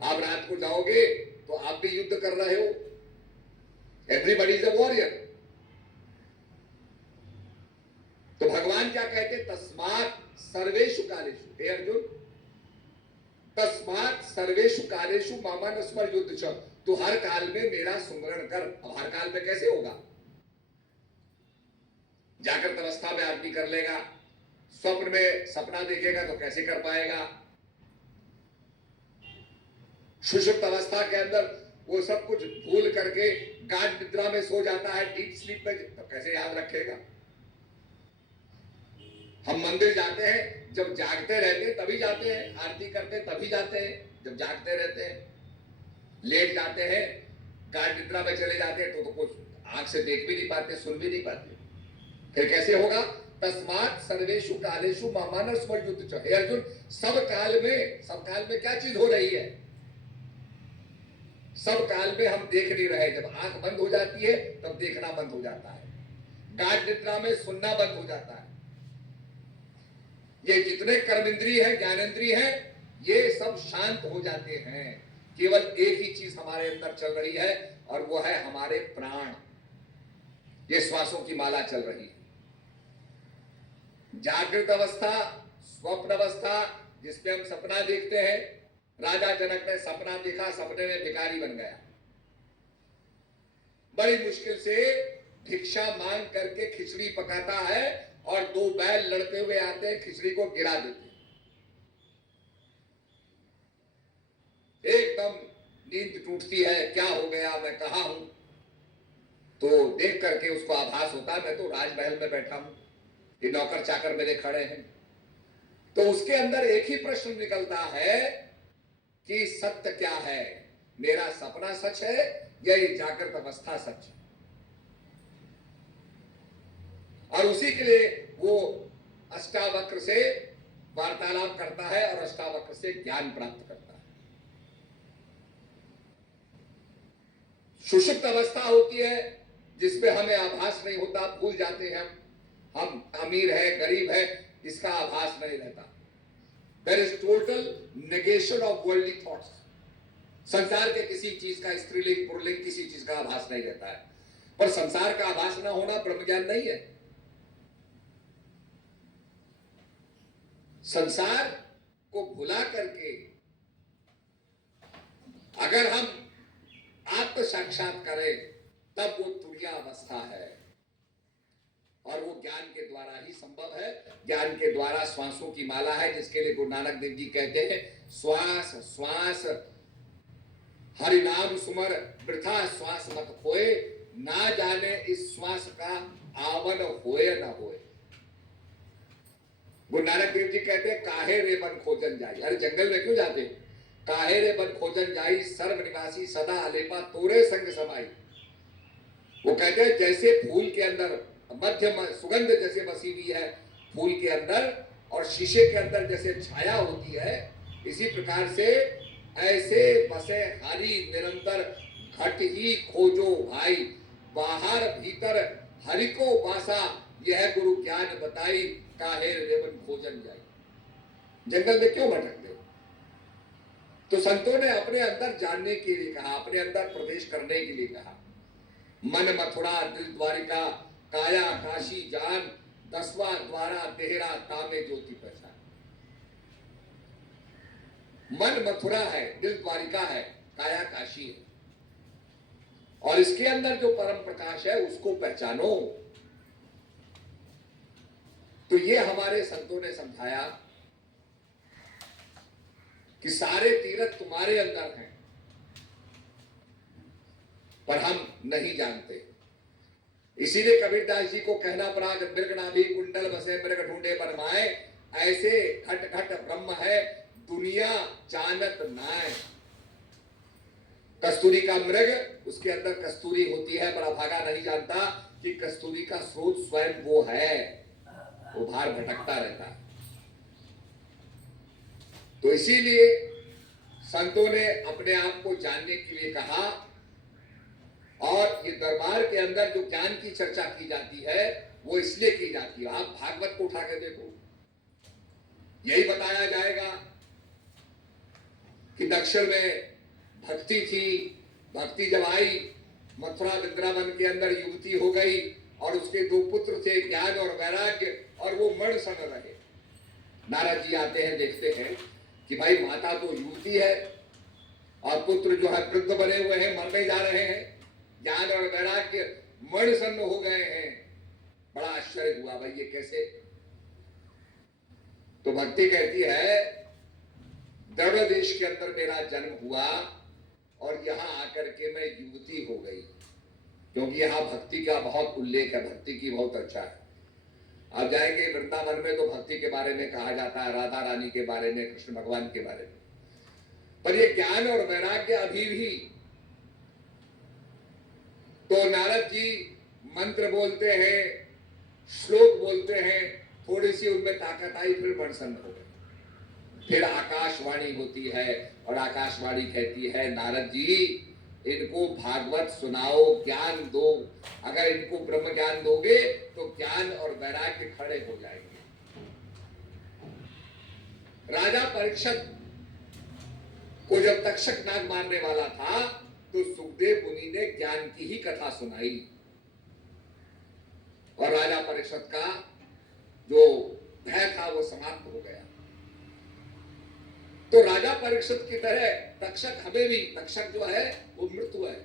आप रात को जाओगे तो आप भी युद्ध कर रहे हो। Everybody is a warrior. तो भगवान क्या कहते, तस्मात् सर्वेषु कालेषु, हे अर्जुन, तस्मात् सर्वेषु कालेषु मामानस्मर युद्ध च, तो हर काल में मेरा सुमरण कर। अब हर काल में कैसे होगा? जागृत अवस्था में आदमी कर लेगा, स्वप्न में सपना देखेगा तो कैसे कर पाएगा? सुषुप्त अवस्था के अंदर वो सब कुछ भूल करके गाढ़ निद्रा में सो जाता है, डीप स्लीप में, तो कैसे याद रखेगा? हम मंदिर जाते हैं, जब जागते रहते तभी जाते हैं, आरती करते तभी जाते हैं, जब जागते रहते हैं। लेट जाते हैं, गाढ़ निद्रा में चले जाते हैं तो कुछ आंख से देख भी नहीं पाते, सुन भी नहीं पाते, फिर कैसे होगा? तस्मात् सर्वेषु कालेषु मामानस्मर युद्ध च, हे अर्जुन, सब काल में क्या चीज हो रही है? सब काल में हम देख नहीं रहे। जब आंख बंद हो जाती है तब देखना बंद हो जाता है, गाढ़ निद्रा में सुनना बंद हो जाता है। ये जितने कर्मेंद्रिय है, ज्ञानेंद्रिय है, ये सब शांत हो जाते हैं। केवल एक ही चीज हमारे अंदर चल रही है और वो है हमारे प्राण। ये श्वासों की माला चल रही है। जागृत अवस्था, स्वप्न अवस्था, जिसमें हम सपना देखते हैं। राजा जनक ने सपना देखा, सपने में भिखारी बन गया, बड़ी मुश्किल से भिक्षा मांग करके खिचड़ी पकाता है और दो बैल लड़ते हुए आते हैं, खिचड़ी को गिरा देते हैं। एकदम नींद टूटती है, क्या हो गया, मैं कहां हूं? तो देख करके उसको आभास होता है मैं तो राजमहल में बैठा हूं, ये नौकर चाकर मेरे खड़े हैं। तो उसके अंदर एक ही प्रश्न निकलता है कि सत्य क्या है? मेरा सपना सच है या ये जागृत अवस्था सच है? और उसी के लिए वो अष्टावक्र से वार्तालाप करता है और अष्टावक्र से ज्ञान प्राप्त करता है। सुषुप्त अवस्था होती है जिसमें हमें आभास नहीं होता, भूल जाते हैं हम अमीर है गरीब है, इसका आभास नहीं रहता। There is total negation of worldly thoughts. संसार के किसी चीज का, स्त्रीलिंग पुल्लिंग, किसी चीज का आभास नहीं रहता है। पर संसार का आभास न होना ब्रह्म ज्ञान नहीं है। संसार को भुला करके अगर हम आत्म साक्षात करें तब वो तुरीय अवस्था है, और वो ज्ञान के द्वारा ही संभव है। ज्ञान के द्वारा श्वासों की माला है, जिसके लिए गुरु नानक देव जी कहते हैं, श्वास श्वास हरि नाम सुमर वृथा श्वास मत खोए, ना जाने इस श्वास का आवन होए न होए। गुरु नानक देव जी कहते हैं, काहे रे बन खोजन जाई। अरे जंगल में क्यों जाते हो? काहे रे बन खोजन जाई, सर्व निवासी सदा अलेपा तोरे संग समाई। वो कहते हैं जैसे फूल के अंदर मध्यम सुगंध जैसे बसी हुई है फूल के अंदर, और शीशे के अंदर जैसे छाया होती है, इसी प्रकार से ऐसे बसे हरि निरंतर घट ही खोजो भाई, बाहर भीतर हरि को बासा, यह गुरु ज्ञान बताई, काहे रेवन खोजन जाई। जंगल में क्यों भटकते हो? तो संतों ने अपने अंदर जानने के लिए कहा, अपने अंदर प्रवेश करने के लिए कहा। मन मथुरा दिल द्वारिका, काया काशी जान, 10वां द्वारा तेहरा तामे ज्योति पहचान। मन मथुरा है, दिल द्वारिका है, काया काशी है, और इसके अंदर जो परम प्रकाश है उसको पहचानो। तो ये हमारे संतों ने समझाया कि सारे तीर्थ तुम्हारे अंदर हैं, पर हम नहीं जानते। इसीलिए कबीरदास जी को कहना पड़ा, जब मृगनाभि कुंडल बसे मृग ढूंढे बरमाए, ऐसे घट घट ब्रह्म है दुनिया जानत नाय। कस्तूरी का मृग, उसके अंदर कस्तूरी होती है, बड़ा भागा नहीं जानता कि कस्तूरी का स्रोत स्वयं वो है, वो बाहर भटकता रहता है। तो इसीलिए संतों ने अपने आप को जानने के लिए कहा, और ये दरबार के अंदर जो ज्ञान की चर्चा की जाती है वो इसलिए की जाती है। आप भागवत को उठा के देखो, यही बताया जाएगा कि दक्षिण में भक्ति थी, भक्ति जब आई मथुरा वृंदावन के अंदर युवती हो गई और उसके दो पुत्र थे ज्ञान और वैराग्य, और वो मण सन रहे। नारद जी आते हैं, देखते हैं कि भाई माता तो युवती है और पुत्र जो है वृद्ध बने हुए हैं, मरने जा रहे हैं, ज्ञान और वैराग्य मण सन्न हो गए हैं। बड़ा आश्चर्य हुआ, भाई ये कैसे? तो भक्ति कहती है द्रविड़ देश के अंदर मेरा जन्म हुआ और यहां आकर के मैं युवती हो गई, क्योंकि यहां भक्ति का बहुत उल्लेख है, भक्ति की बहुत अच्छा है। आप जाएंगे वृंदावन में तो भक्ति के बारे में कहा जाता है, राधा रानी के बारे में, कृष्ण भगवान के बारे में, पर ये ज्ञान और वैराग्य अभी भी। तो नारद जी मंत्र बोलते हैं, श्लोक बोलते हैं, थोड़ी सी उनमें ताकत आई, फिर प्रसन्न हो गए। फिर आकाशवाणी होती है और आकाशवाणी कहती है नारद जी इनको भागवत सुनाओ, ज्ञान दो, अगर इनको ब्रह्म ज्ञान दोगे तो ज्ञान और वैराग्य खड़े हो जाएंगे। राजा परीक्षित को जब तक्षक नाग मारने वाला था तो सुखदेव मुनि ने ज्ञान की ही कथा सुनाई और राजा परीक्षित का जो भय था वो समाप्त हो गया। तो राजा परीक्षित की तरह तक्षक हमें भी, तक्षक जो है वो मृत्यु है,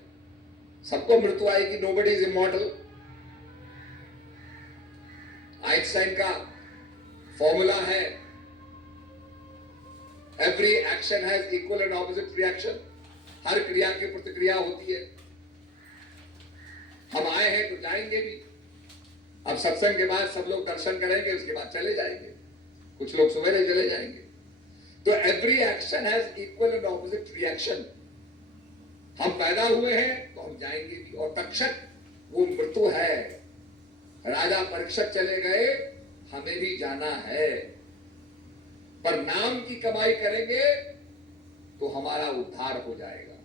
सबको मृत्यु आएगी, नोबडी इज इमॉर्टल। आइंस्टाइन का फॉर्मूला है every action has equal and opposite reaction, हर क्रिया की प्रतिक्रिया होती है। हम आए हैं तो जाएंगे भी। अब सत्संग के बाद सब लोग दर्शन करेंगे, उसके बाद चले जाएंगे, कुछ लोग सवेरे चले जाएंगे। तो every action has equal and opposite reaction. हम पैदा हुए हैं तो हम जाएंगे भी। और तक्षक वो मृत्यु है, राजा परीक्षित चले गए, हमें भी जाना है, पर नाम की कमाई करेंगे तो हमारा उद्धार हो जाएगा।